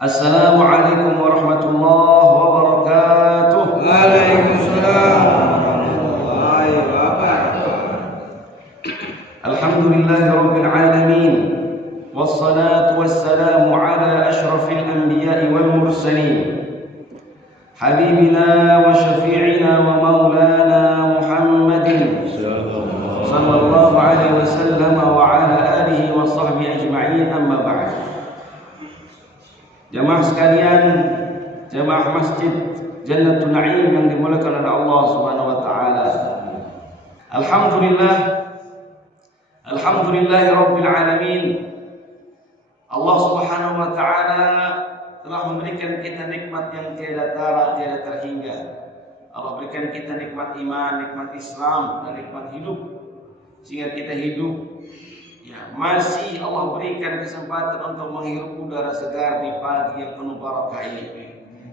Assalamualaikum warahmatullahi wabarakatuh. Waalaikumsalam warahmatullahi wabarakatuh. Alhamdulillahirabbil alamin. Wassalatu wassalamu ala asyrafil anbiya'i wal mursalin. Habibina wa syafi'ina wa maulana Muhammadin sallallahu alaihi wasallam wa ala alihi wa sahbihi ajma'in, amma ba'd. Jamaah sekalian, jamaah Masjid Jannatul Na'im yang dimuliakan oleh Allah Subhanahu wa taala. Alhamdulillahirabbil alamin. Allah Subhanahu wa taala telah memberikan kita nikmat yang tiada tara, tiada terhingga. Allah berikan kita nikmat iman, nikmat Islam, dan nikmat hidup, sehingga kita hidup. Masih Allah berikan kesempatan untuk menghirup udara segar di pagi yang penuh barakah ini,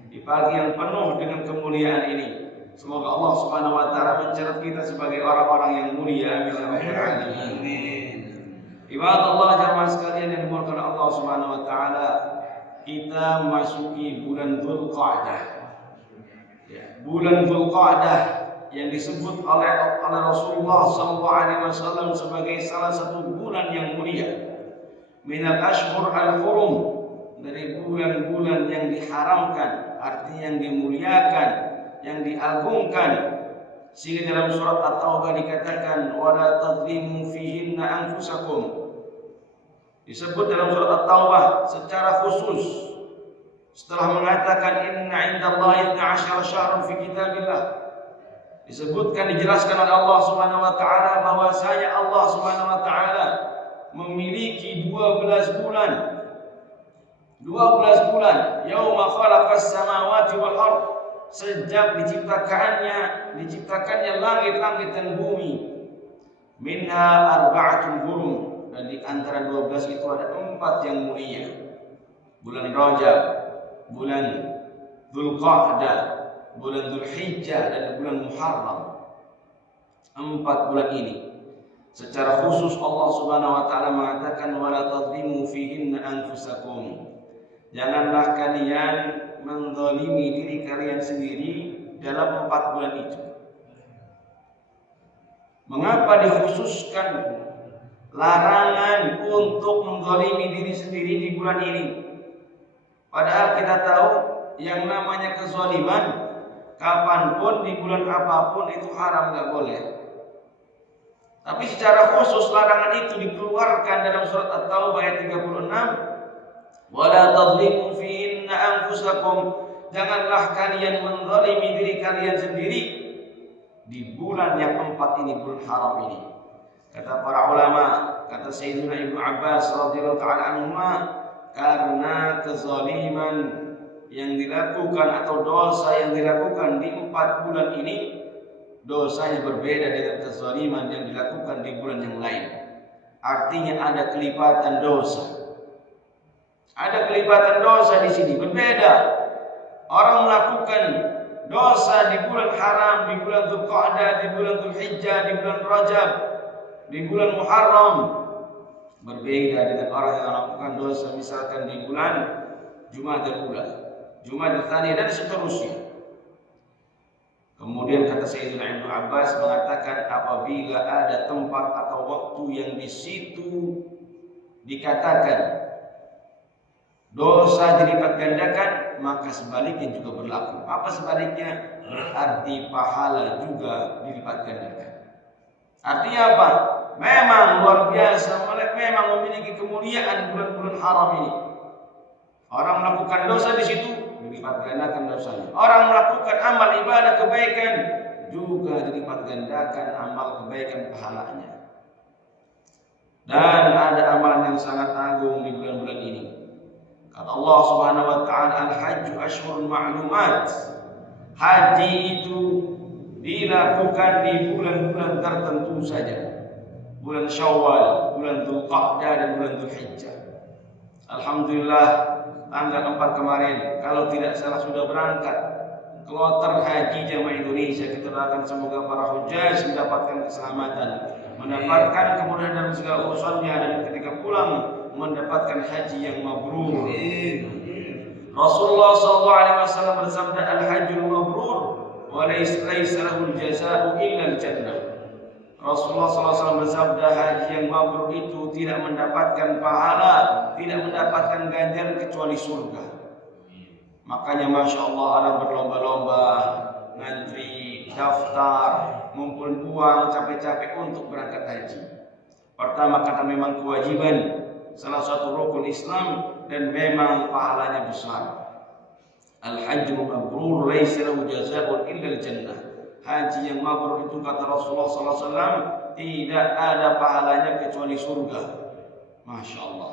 di pagi yang penuh dengan kemuliaan ini. Semoga Allah Subhanahu wa taala mencatat kita sebagai orang-orang yang mulia. Amin ya rabbal alamin. Ibadallah, jamaah sekalian yang dimuliakan Allah Subhanahu wa taala, kita memasuki bulan Dzulqa'dah. Bulan Dzulqa'dah yang disebut oleh Rasulullah SAW sebagai salah satu bulan yang mulia, minal ashhur al-hurum, dari bulan-bulan yang diharamkan, artinya yang dimuliakan, yang diagungkan. Sehingga dalam surat At-Taubah dikatakan wala tadlimu fihinna anfusakum. Disebut dalam surat At-Taubah secara khusus setelah mengatakan inna indallahi 12 syahrun fi kitabillah. Disebutkan, dijelaskan oleh Allah Subhanahu wa taala bahwasanya Allah Subhanahu wa taala memiliki 12 bulan. 12 bulan. Yauma khalaqas samawati wal ardh, sejak diciptakannya langit-langit dan bumi. Minha arba'atun hurum, dan di antara 12 itu ada 4 yang mulia. Bulan Rajab, bulan Dzulqa'dah, bulan Dzulhijjah, dan bulan Muharram. 4 bulan ini secara khusus Allah Subhanahu wa taala mengatakan wala tadlimu fihinna anfusakum. Janganlah kalian menzalimi diri kalian sendiri dalam 4 bulan itu. Mengapa dikhususkan larangan untuk menzalimi diri sendiri di bulan ini? Padahal kita tahu yang namanya kezaliman kapanpun, di bulan apapun, itu haram, nggak boleh. Tapi secara khusus larangan itu dikeluarkan dalam surat At-Taubah ayat 36. Wala tadlimu fihinna anfusakum. Janganlah kalian menzalimi diri kalian sendiri di bulan yang 4 ini, bulan haram ini. Kata para ulama, kata Sayyidina Ibnu Abbas radhiyallahu ta'ala anhuma, karena kezaliman yang dilakukan atau dosa yang dilakukan di 4 bulan ini, dosanya berbeda dengan kezaliman yang dilakukan di bulan yang lain. Artinya ada kelipatan dosa. Ada kelipatan dosa di sini, berbeda. Orang melakukan dosa di bulan haram, di bulan Dzulqa'dah, di bulan Dzulhijjah, di bulan Rajab, di bulan Muharram, berbeda dengan orang yang melakukan dosa misalkan di bulan Jumadil Ula, Jumadil Tsaniyah, dan seterusnya. Kemudian kata Sayyidina Ibnu Abbas mengatakan apabila ada tempat atau waktu yang di situ dikatakan dosa dilipat gandakan, maka sebaliknya juga berlaku. Apa sebaliknya? Berarti pahala juga dilipat gandakan. Artinya apa? Memang luar biasa, memang memiliki kemuliaan bulan-bulan haram ini. Orang melakukan dosa di situ dilipat gandakan dosanya. Orang melakukan amal ibadah kebaikan juga dilipat gandakan amal kebaikan pahalanya. Dan ada amalan yang sangat agung di bulan-bulan ini. Kata Allah Subhanahu wa taala, al-hajju ashhurun ma'lumat. Haji itu dilakukan di bulan-bulan tertentu saja. Bulan Syawal, bulan Dzulqa'dah, dan bulan Dzulhijjah. Alhamdulillah, tanggal 4 kemarin, kalau tidak salah sudah berangkat kloter haji jamaah Indonesia. Kita doakan semoga para hujjaj mendapatkan keselamatan, mendapatkan kemudahan dalam segala urusannya, dan ketika pulang mendapatkan haji yang mabrur. Rasulullah SAW bersabda, al-hajjul mabrur wa laysa lahu al-jazaa'u illa al-jannah. Rasulullah SAW bersabda, haji yang mabrur itu tidak mendapatkan pahala, tidak mendapatkan ganjaran kecuali surga. Makanya Masya Allah orang berlomba-lomba, ngantri, daftar, ngumpulin uang, capek-capek untuk berangkat haji. Pertama karena memang kewajiban, salah satu rukun Islam, dan memang pahalanya besar. Al-hajjul mabrur laisa lahu jazaa'un illa al-jannah. Haji yang mabrur itu kata Rasulullah SAW tidak ada pahalanya kecuali surga. Masya Allah.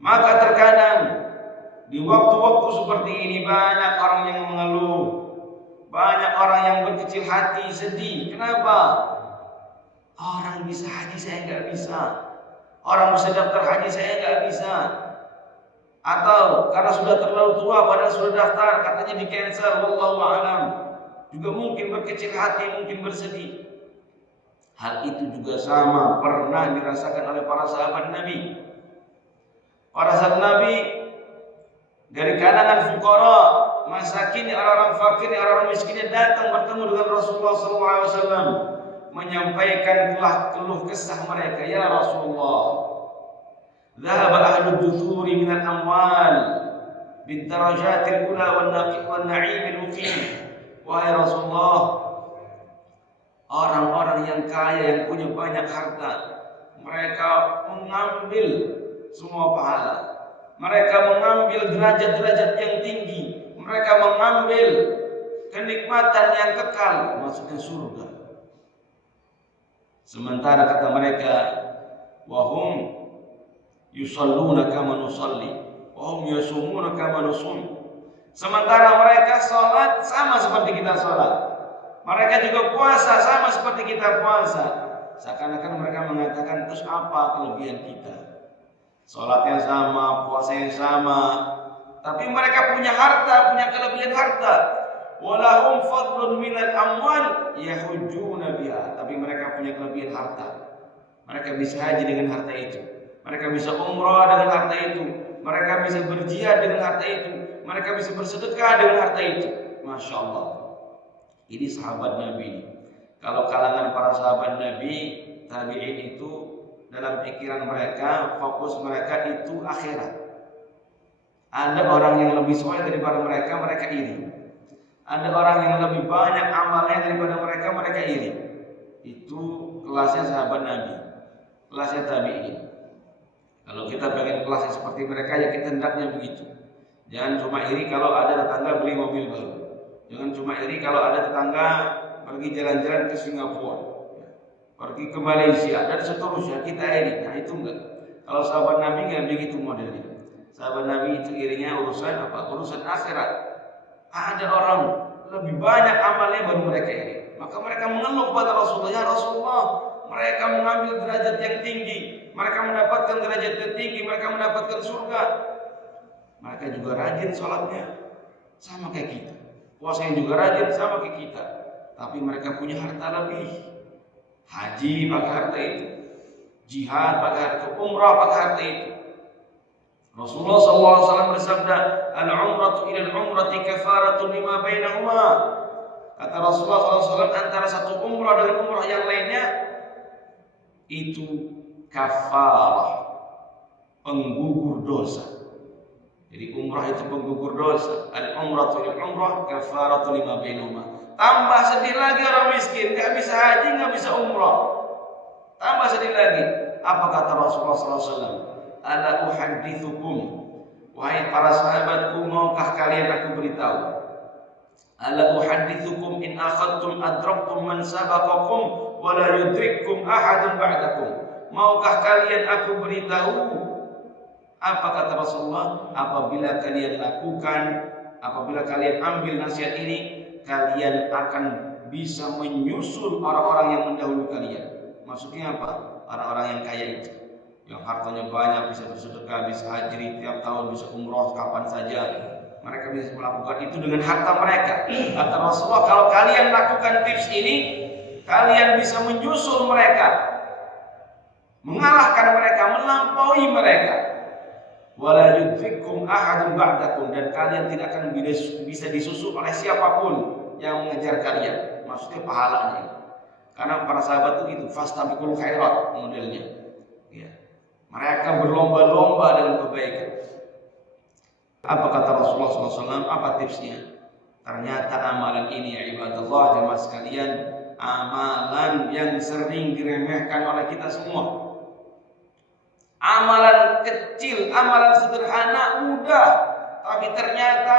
Maka terkadang di waktu-waktu seperti ini banyak orang yang mengeluh, banyak orang yang berkecil hati, sedih. Kenapa? Orang bisa haji, saya nggak bisa. Orang bisa daftar haji, saya nggak bisa. Atau karena sudah terlalu tua, padahal sudah daftar, katanya di cancel. Wallahu a'lam. Juga mungkin berkecil hati, mungkin bersedih. Hal itu juga sama pernah dirasakan oleh para sahabat Nabi. Para sahabat Nabi dari kalangan fuqara, masakin, orang-orang fakir, orang-orang miskin datang bertemu dengan Rasulullah SAW, menyampaikan keluh kesah mereka. Ya Rasulullah, dhahaba ahlud duthuri minal amwal bidarajatil ula wan na'imil muqim. Wahai Rasulullah, orang-orang yang kaya, yang punya banyak harta, mereka mengambil semua pahala, mereka mengambil derajat-derajat yang tinggi, mereka mengambil kenikmatan yang kekal, maksudnya surga. Sementara kata mereka, wahum yusalluna kama nusalli, wahum yasumuna kama nusum. Sementara mereka sholat sama seperti kita sholat, mereka juga puasa sama seperti kita puasa. Seakan-akan mereka mengatakan, terus apa kelebihan kita? Sholatnya sama, puasanya sama, tapi mereka punya harta, punya kelebihan harta. Walahum fadlun minal amwal yahujjuna biha. Tapi mereka punya kelebihan harta. Mereka bisa haji dengan harta itu. Mereka bisa umrah dengan harta itu. Mereka bisa berjihad dengan harta itu. Mereka bisa bersedekah dengan harta itu. Masya Allah. Ini sahabat Nabi. Kalau kalangan para sahabat Nabi, tabi'in itu dalam pikiran mereka, fokus mereka itu akhirat. Ada orang yang lebih soleh daripada mereka, mereka iri. Ada orang yang lebih banyak amalnya daripada mereka, mereka iri. Itu kelasnya sahabat Nabi, kelasnya tabi'in. Kalau kita pengen kelasnya seperti mereka, ya kita hendaknya begitu. Jangan cuma iri kalau ada tetangga beli mobil baru. Jangan cuma iri kalau ada tetangga pergi jalan-jalan ke Singapura, pergi ke Malaysia, dan seterusnya. Kita iri. Nah itu enggak. Kalau sahabat Nabi enggak begitu modelnya. Sahabat Nabi itu irinya urusan apa? Urusan akhirat. Ada orang lebih banyak amalnya baru mereka iri. Maka mereka mengeluh kepada Rasulullah, ya Rasulullah, mereka mengambil derajat yang tinggi, mereka mendapatkan derajat tertinggi, mereka mendapatkan surga. Mereka juga rajin sholatnya sama kayak kita, puasanya juga rajin sama kayak kita, tapi mereka punya harta lebih. Haji pakai harta itu, jihad pakai harta, umrah pakai harta itu. Rasulullah SAW bersabda, al-umratu ila al-umrati kafaratun lima bainahuma. Kata Rasulullah SAW, antara satu umrah dengan umrah yang lainnya itu kafarah, penggugur dosa. Jadi umrah itu penggugur dosa. Al-umratu ila al-umrah kafaratu lima bainahuma. Tambah sedih lagi orang miskin, enggak bisa haji, enggak bisa umrah. Tambah sedih lagi. Apa kata Rasulullah SAW? Ala uhaddithukum, wahai para sahabatku, maukah kalian aku beritahu? Ala uhaddithukum in akhadtum adraktum man sabaqakum wa la yudrikkum ahadun ba'dakum. Maukah kalian aku beritahu? Apa kata Rasulullah? Apabila kalian lakukan, apabila kalian ambil nasihat ini, kalian akan bisa menyusul orang-orang yang mendahului kalian. Maksudnya apa? Orang-orang yang kaya itu, yang hartanya banyak, bisa bersedekah, bisa haji tiap tahun, bisa umroh kapan saja. Mereka bisa melakukan itu dengan harta mereka. Kata Rasulullah, kalau kalian lakukan tips ini, kalian bisa menyusul mereka, mengalahkan mereka, melampaui mereka. wala yudrikum ahadun ba'dakum, dan kalian tidak akan bisa disusul oleh siapapun yang mengejar kalian. Maksudnya pahalanya. Karena para sahabat itu fastabiqul khairat modelnya. Ya. Mereka berlomba-lomba dalam kebaikan. Apa kata Rasulullah SAW? Apa tipsnya? Ternyata amalan ini ya ibadallah jamaah sekalian, amalan yang sering diremehkan oleh kita semua. Amalan kecil, amalan sederhana, mudah, tapi ternyata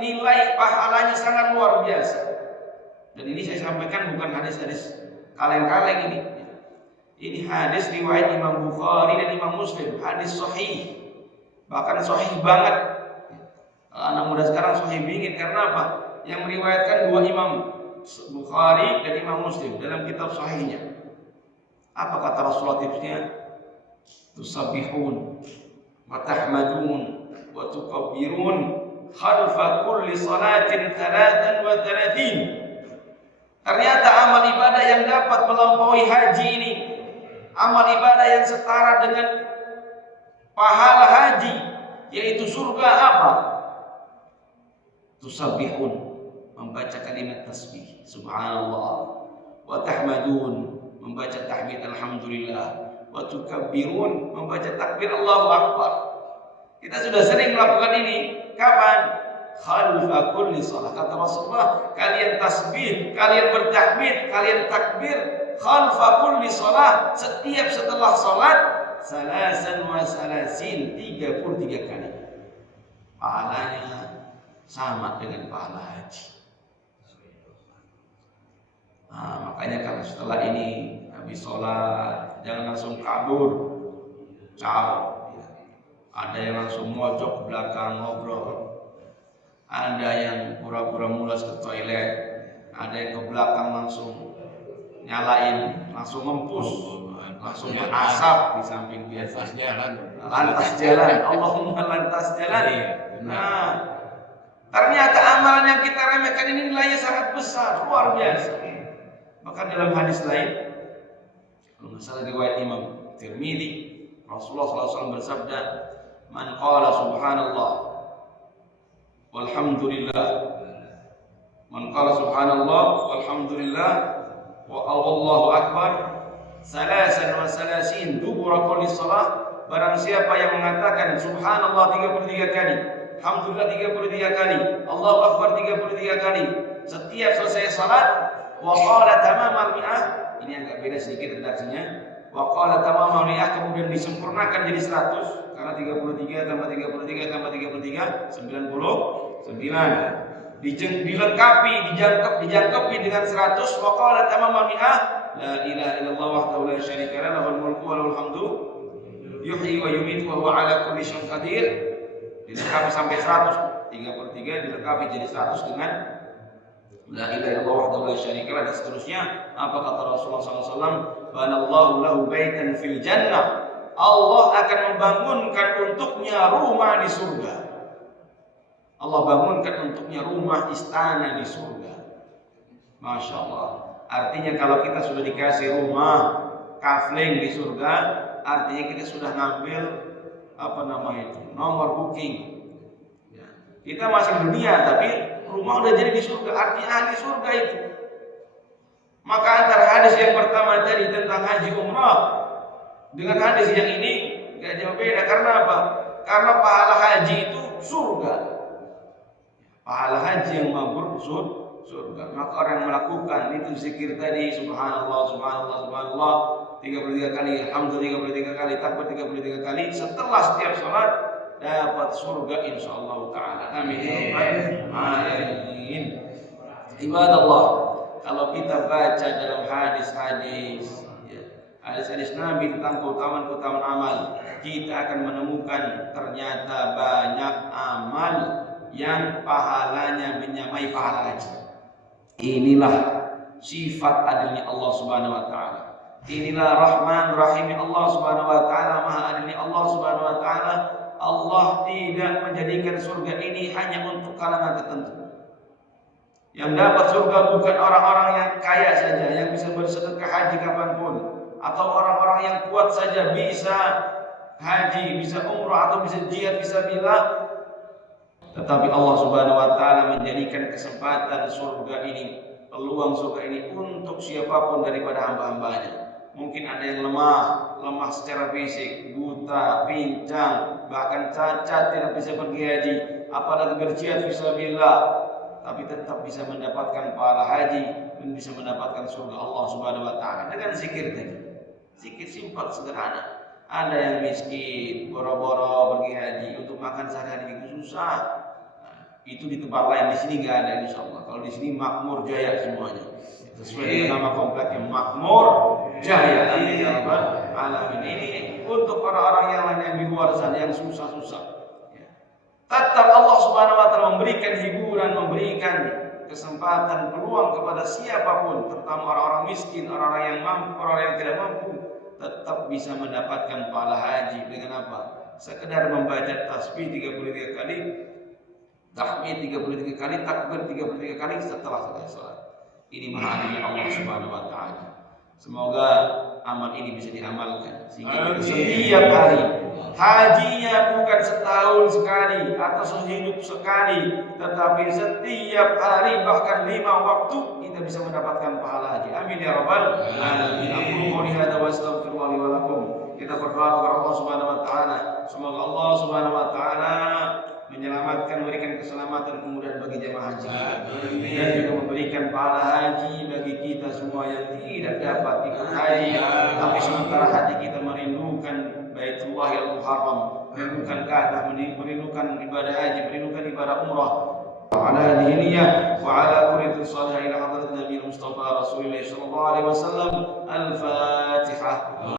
nilai pahalanya sangat luar biasa. Dan ini saya sampaikan bukan hadis-hadis kaleng-kaleng ini. Ini hadis riwayat Imam Bukhari dan Imam Muslim, hadis sahih. Bahkan sahih banget. Anak muda sekarang sahih bingit karena apa? Yang meriwayatkan dua Imam Bukhari dan Imam Muslim dalam kitab sahihnya. Apa kata Rasulullah tipsnya? Tusabbihun wa tahmadun wa tukabbirun khalfa kulli salatin 33. Ternyata amal ibadah yang dapat melampaui haji ini, amal ibadah yang setara dengan pahala haji, yaitu surga apa? Tusabbihun, membaca kalimat tasbih subhanallah, wa tahmadun, membaca tahmid alhamdulillah, wa tukabbirun, membaca takbir Allahu akbar. Kita sudah sering melakukan ini. Kapan? Khalfa kulli shalah. Kata Rasulullah, kalian tasbih, kalian bertahmid, kalian takbir khalfa kulli shalah, setiap setelah salat salasan wa salasin, 33 kali. Pahalanya sama dengan pahala haji. Nah, makanya kalau setelah ini habis sholat jangan langsung kabur, ciao. Ada yang langsung mojok ke belakang ngobrol, ada yang pura-pura mulas ke toilet, ada yang ke belakang langsung nyalain, langsung ngempus, langsung berasap di samping biasa. Lantas jalan, Allahumma lantas jalan. Nah, ternyata amalan yang kita remehkan ini nilainya sangat besar, luar biasa. Maka dalam hadis lain, kalau masalah riwayat Imam Tirmidzi, Rasulullah SAW bersabda, "Man qala subhanallah walhamdulillah, man qala subhanallah walhamdulillah wa Allahu akbar salasan wa salasin dubura kulli shalah." Barang siapa yang mengatakan subhanallah 33 kali, alhamdulillah 33 kali, Allahu akbar 33 kali setiap selesai salat, wa qala tamamal mi'ah, ini agak beda sedikit redaksinya, wa qala tamamal mi'ah, kemudian disempurnakan jadi 100, karena 33 tambah 33 tambah 33 99, dijangkapi dengan 100, wa qala tamamal mi'ah, la ilaha illallah wahdahu la syarika lahu, lahul mulku wa lahul hamdu yuhyi wa yumiitu wa huwa ala kulli syai'in qadir. Dilengkapi sampai 100, 33 dilengkapi jadi 100 dengan la ilaha illallah wahdahu la syarika lahu, dan seterusnya. Apa kata Rasulullah SAW? Banallahu lahu baitan fil jannah, Allah akan membangunkan untuknya rumah di surga. Allah bangunkan untuknya rumah istana di surga. Masya Allah. Artinya kalau kita sudah dikasih rumah kafling di surga, artinya kita sudah ngambil nomor booking. Ya. Kita masih di dunia tapi rumah udah jadi di surga, artinya ahli surga itu. Maka antara hadis yang pertama tadi tentang haji umrah dengan hadis yang ini gak jauh beda. Karena apa? Karena pahala haji itu surga. Pahala haji yang mabrur surga. Maka orang yang melakukan itu zikir tadi, subhanallah, subhanallah, subhanallah 33 kali, alhamdulillah 33 kali, takbir 33 kali, setelah setiap sholat dapat surga insyaallah taala. Amin. Amin. Ibadallah, kalau kita baca dalam hadis-hadis Nabi tentang keutamaan amal, kita akan menemukan ternyata banyak amal yang pahalanya menyamai pahala haji. Inilah sifat adilnya Allah Subhanahu wa taala. Inilah Rahman Rahimnya Allah Subhanahu wa taala, Maha adilnya Allah Subhanahu wa taala. Allah tidak menjadikan surga ini hanya untuk kalangan tertentu. Yang dapat surga bukan orang-orang yang kaya saja, yang bisa bersedekah haji kapanpun, atau orang-orang yang kuat saja bisa haji, bisa umrah atau bisa jihad fisabilillah. Tetapi Allah Subhanahu wa taala menjadikan kesempatan surga ini, peluang surga ini untuk siapapun daripada hamba-hambanya. Mungkin ada yang lemah secara fisik, buta, pincang, bahkan cacat, tidak bisa pergi haji, apalagi berjihad fisabilillah, tapi tetap bisa mendapatkan pahala haji dan bisa mendapatkan surga Allah Subhanahu wa taala dengan zikir tadi. Zikir simpel sederhana. Ada yang miskin, boro-boro pergi haji untuk makan sehari-hari itu susah. Itu di tempat lain, di sini nggak ada insyaallah. Kalau di sini Makmur Jaya semuanya. Sesuai dengan nama kompleknya Makmur Jaya. Amin ya rabbal alamin. Ini untuk orang-orang yang lain yang di luar sana yang susah-susah. Ya. Tetap Allah Subhanahu wa taala memberikan hiburan, memberikan kesempatan, peluang kepada siapapun, terutama orang-orang miskin, orang-orang yang mampu, orang yang tidak mampu, tetap bisa mendapatkan pahala haji dengan apa? Sekedar membaca tasbih 33 kali, tahmid 33 kali, takbir 33 kali setelah selesai salat. Ini maha adilnya Allah Subhanahu wa taala. Semoga amal ini bisa diamalkan sehingga setiap hari hajinya bukan setahun sekali atau sehidup sekali, tetapi setiap hari bahkan 5 waktu kita bisa mendapatkan pahala haji. Amin ya rabbal alamin. Aku qouli hadza wa astaghfirullah li wa lakum. Kita berdoa kepada Allah Subhanahu wa taala, semoga Allah Subhanahu wa taala menyelamatkan, memberikan keselamatan kemudahan bagi jemaah haji dan juga memberikan pahala haji bagi kita semua yang tidak dapat ikut haji, tapi sementara hati kita merindukan Baitullah yang Muharram, merindukan Ka'bah, merindukan ibadah haji, merindukan ibadah umrah. Ala diniyah wa ala kulli salihin ila hadrat Nabi Mustafa Rasulullah sallallahu alaihi wasallam. Al-Fatihah.